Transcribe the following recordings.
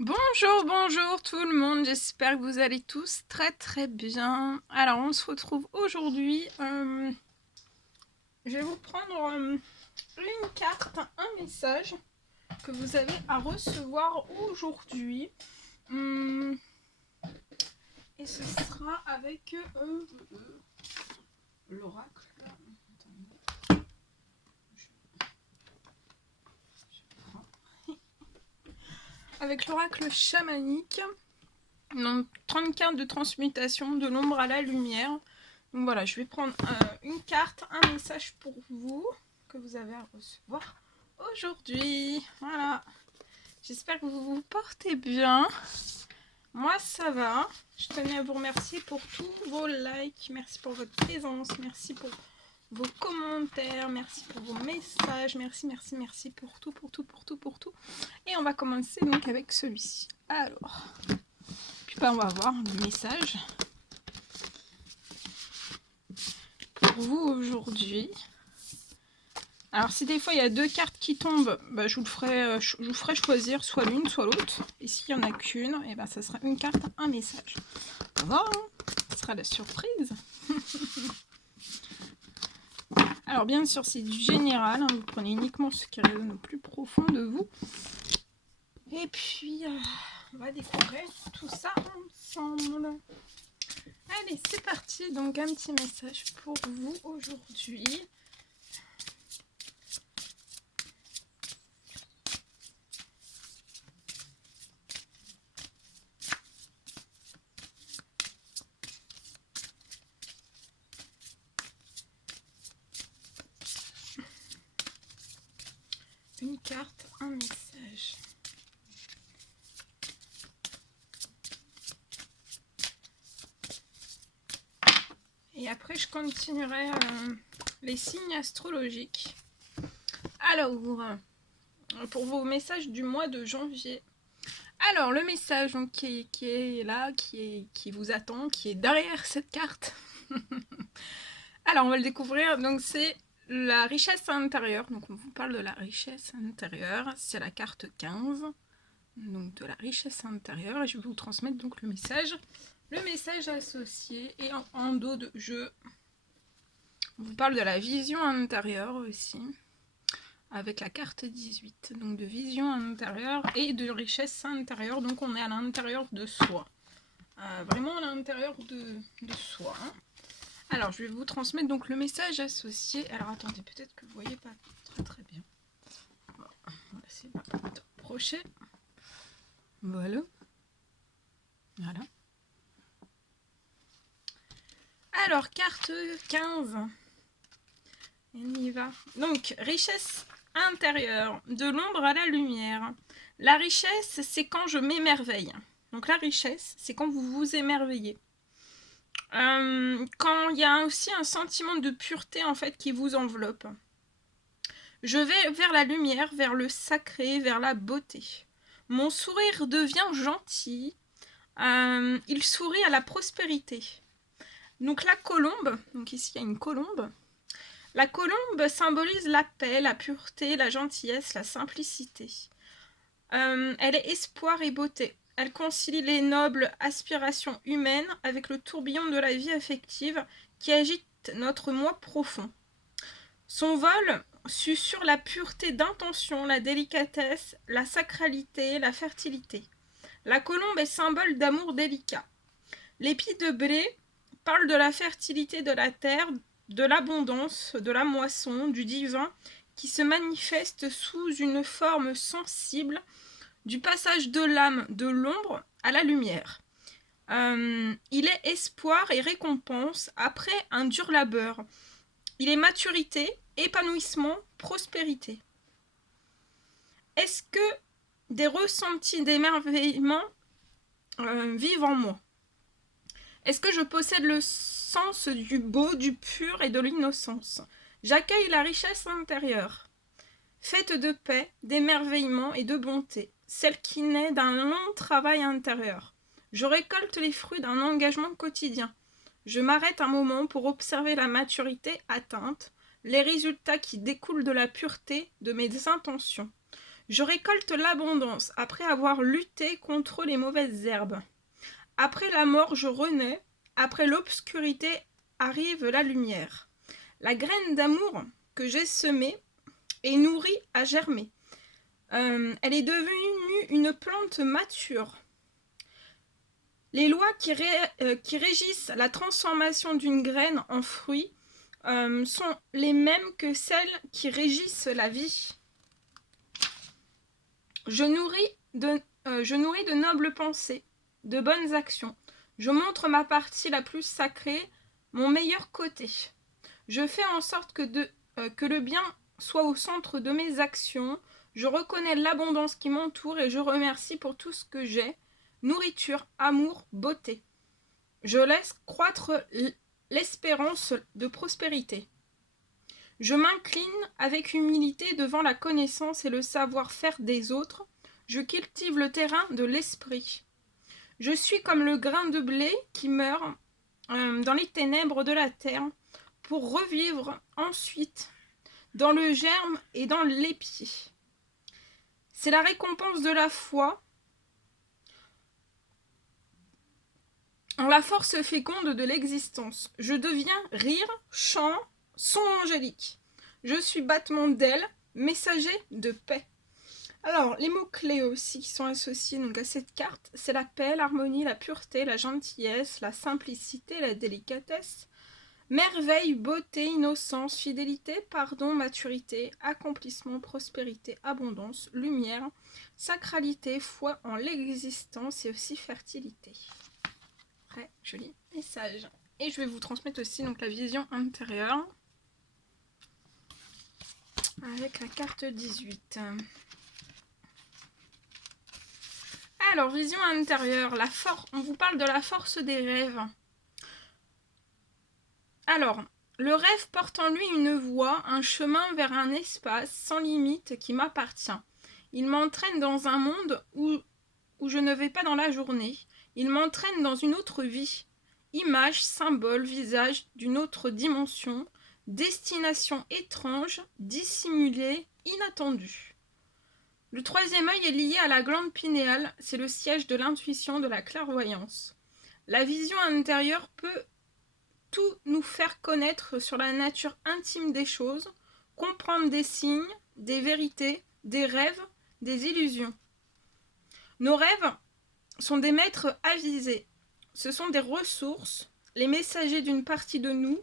Bonjour, bonjour tout le monde, j'espère que vous allez tous très très bien. Alors on se retrouve aujourd'hui, je vais vous prendre une carte, un message que vous avez à recevoir aujourd'hui. Et ce sera avec l'oracle. Avec l'oracle chamanique. Donc 30 cartes de transmutation de l'ombre à la lumière. Donc voilà, je vais prendre une carte, un message pour vous que vous avez à recevoir aujourd'hui. Voilà. J'espère que vous vous portez bien. Moi, ça va. Je tenais à vous remercier pour tous vos likes. Merci pour votre présence. Merci pour vos commentaires. Merci pour vos messages. Merci, merci, merci pour tout, pour tout, pour tout, pour tout. Et on va commencer donc avec celui-ci. Alors, puis on va voir le message pour vous aujourd'hui. Alors si des fois il y a deux cartes qui tombent, bah, je vous ferai choisir soit l'une soit l'autre. Et s'il n'y en a qu'une, et bah, ça sera une carte, un message. Voilà, ce sera la surprise. Alors bien sûr c'est du général, hein, vous prenez uniquement ce qui résonne au plus profond de vous. Et puis on va découvrir tout ça ensemble. Allez c'est parti, donc un petit message pour vous aujourd'hui. Une carte, un message. Et après, je continuerai les signes astrologiques. Alors, pour vos messages du mois de janvier. Alors, le message donc, qui est là, qui vous attend, qui est derrière cette carte. Alors, on va le découvrir. Donc, c'est la richesse intérieure. Donc, on vous parle de la richesse intérieure. C'est la carte 15. Donc, de la richesse intérieure. Et je vais vous transmettre donc le message. Le message associé. Et en dos de jeu, on vous parle de la vision intérieure aussi. Avec la carte 18. Donc, de vision intérieure et de richesse intérieure. Donc, on est à l'intérieur de soi. Vraiment à l'intérieur de soi. Alors, je vais vous transmettre donc le message associé. Alors, attendez, peut-être que vous voyez pas très bien. On va essayer de approcher. Voilà. Voilà. Alors, carte 15. On y va. Donc, richesse intérieure, de l'ombre à la lumière. La richesse, c'est quand je m'émerveille. Donc, la richesse, c'est quand vous vous émerveillez. Quand il y a aussi un sentiment de pureté en fait qui vous enveloppe. Je vais vers la lumière, vers le sacré, vers la beauté. Mon sourire devient gentil. Il sourit à la prospérité. Donc la colombe, donc ici il y a une colombe. La colombe symbolise la paix, la pureté, la gentillesse, la simplicité. Elle est espoir et beauté. Elle concilie les nobles aspirations humaines avec le tourbillon de la vie affective qui agite notre moi profond. Son vol susurre la pureté d'intention, la délicatesse, la sacralité, la fertilité. La colombe est symbole d'amour délicat. L'épi de blé parle de la fertilité de la terre, de l'abondance, de la moisson, du divin qui se manifeste sous une forme sensible, du passage de l'âme de l'ombre à la lumière. Il est espoir et récompense après un dur labeur. Il est maturité, épanouissement, prospérité. Est-ce que des ressentis d'émerveillement vivent en moi? Est-ce que je possède le sens du beau, du pur et de l'innocence? J'accueille la richesse intérieure, faite de paix, d'émerveillement et de bonté, celle qui naît d'un long travail intérieur. Je récolte les fruits d'un engagement quotidien. Je m'arrête un moment pour observer la maturité atteinte, les résultats qui découlent de la pureté de mes intentions. Je récolte l'abondance après avoir lutté contre les mauvaises herbes. Après la mort, je renais. Après l'obscurité arrive la lumière. La graine d'amour que j'ai semée est nourrie à germer. Elle est devenue une plante mature. Les lois qui régissent la transformation d'une graine en fruit sont les mêmes que celles qui régissent la vie. Je nourris de nobles pensées, de bonnes actions. Je montre ma partie la plus sacrée, mon meilleur côté. Je fais en sorte que le bien soit au centre de mes actions. Je reconnais l'abondance qui m'entoure et je remercie pour tout ce que j'ai. Nourriture, amour, beauté. Je laisse croître l'espérance de prospérité. Je m'incline avec humilité devant la connaissance et le savoir-faire des autres. Je cultive le terrain de l'esprit. Je suis comme le grain de blé qui meurt dans les ténèbres de la terre pour revivre ensuite dans le germe et dans l'épi. C'est la récompense de la foi en la force féconde de l'existence. Je deviens rire, chant, son angélique. Je suis battement d'ailes, messager de paix. Alors, les mots-clés aussi qui sont associés donc, à cette carte, c'est la paix, l'harmonie, la pureté, la gentillesse, la simplicité, la délicatesse, merveille, beauté, innocence, fidélité, pardon, maturité, accomplissement, prospérité, abondance, lumière, sacralité, foi en l'existence et aussi fertilité. Très joli message. Et je vais vous transmettre aussi donc, la vision intérieure avec la carte 18. Alors, vision intérieure, on vous parle de la force des rêves. Alors, le rêve porte en lui une voie, un chemin vers un espace sans limite qui m'appartient. Il m'entraîne dans un monde où je ne vais pas dans la journée. Il m'entraîne dans une autre vie. Image, symbole, visage d'une autre dimension, destination étrange, dissimulée, inattendue. Le troisième œil est lié à la glande pinéale, c'est le siège de l'intuition, de la clairvoyance. La vision intérieure peut tout nous faire connaître sur la nature intime des choses, comprendre des signes, des vérités, des rêves, des illusions. Nos rêves sont des maîtres avisés. Ce sont des ressources, les messagers d'une partie de nous.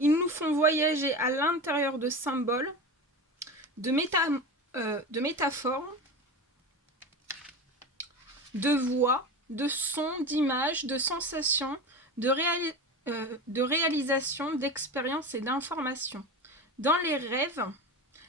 Ils nous font voyager à l'intérieur de symboles, de métaphores, de voix, de sons, d'images, de sensations, de réalisations, d'expériences et d'informations. Dans les rêves,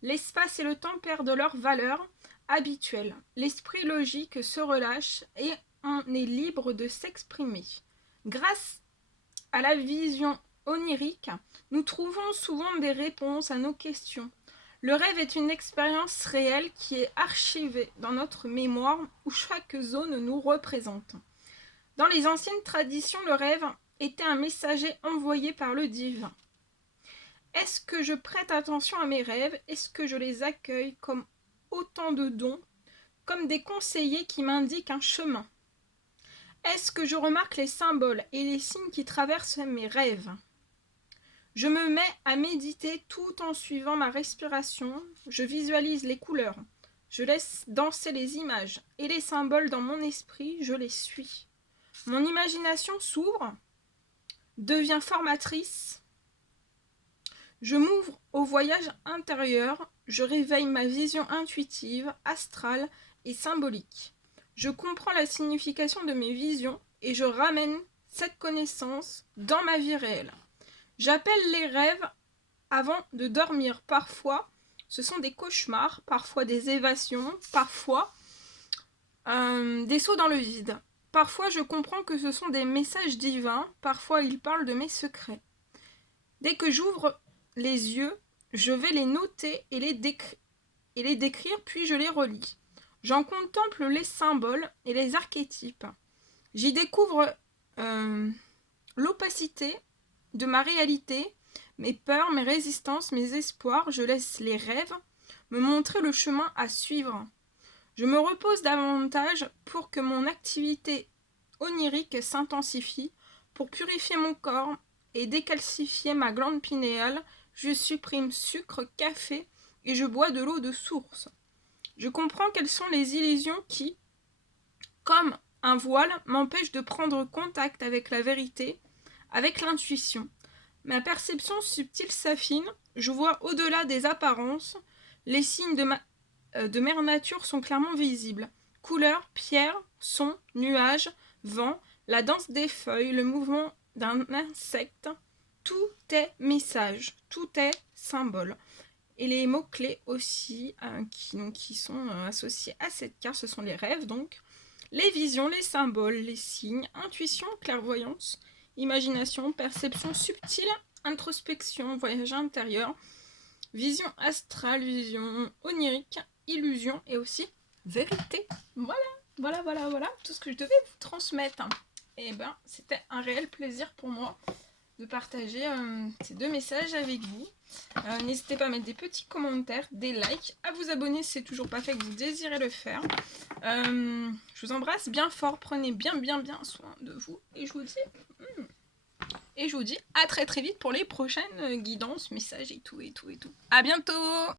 l'espace et le temps perdent leur valeur habituelle. L'esprit logique se relâche et on est libre de s'exprimer. Grâce à la vision onirique, nous trouvons souvent des réponses à nos questions. Le rêve est une expérience réelle qui est archivée dans notre mémoire où chaque zone nous représente. Dans les anciennes traditions, le rêve était un messager envoyé par le divin. Est-ce que je prête attention à mes rêves? Est-ce que je les accueille comme autant de dons, comme des conseillers qui m'indiquent un chemin? Est-ce que je remarque les symboles et les signes qui traversent mes rêves? Je me mets à méditer tout en suivant ma respiration. Je visualise les couleurs. Je laisse danser les images et les symboles dans mon esprit. Je les suis. Mon imagination s'ouvre, devient formatrice. Je m'ouvre au voyage intérieur. Je réveille ma vision intuitive, astrale et symbolique. Je comprends la signification de mes visions et je ramène cette connaissance dans ma vie réelle. J'appelle les rêves avant de dormir. Parfois, ce sont des cauchemars, parfois des évasions, parfois des sauts dans le vide. Parfois, je comprends que ce sont des messages divins, parfois ils parlent de mes secrets. Dès que j'ouvre les yeux, je vais les noter et les décrire, puis je les relis. J'en contemple les symboles et les archétypes. J'y découvre l'opacité de ma réalité, mes peurs, mes résistances, mes espoirs. Je laisse les rêves me montrer le chemin à suivre. Je me repose davantage pour que mon activité onirique s'intensifie, pour purifier mon corps et décalcifier ma glande pinéale. Je supprime sucre, café et je bois de l'eau de source. Je comprends quelles sont les illusions qui, comme un voile, m'empêchent de prendre contact avec la vérité, avec l'intuition. Ma perception subtile s'affine, je vois au-delà des apparences, les signes de mère nature sont clairement visibles. Couleurs, pierres, sons, nuages, vent, la danse des feuilles, le mouvement d'un insecte, tout est message, tout est symbole. Et les mots-clés aussi qui sont associés à cette carte, ce sont les rêves donc, les visions, les symboles, les signes, intuition, clairvoyance, imagination, perception subtile, introspection, voyage intérieur, vision astrale, vision onirique, illusion et aussi vérité. Voilà, tout ce que je devais vous transmettre. Et ben, c'était un réel plaisir pour moi de partager ces 2 messages avec vous. N'hésitez pas à mettre des petits commentaires, des likes, à vous abonner si c'est toujours pas fait que vous désirez le faire. Je vous embrasse bien fort, prenez bien soin de vous et je vous dis à très vite pour les prochaines guidances, messages et tout. À bientôt!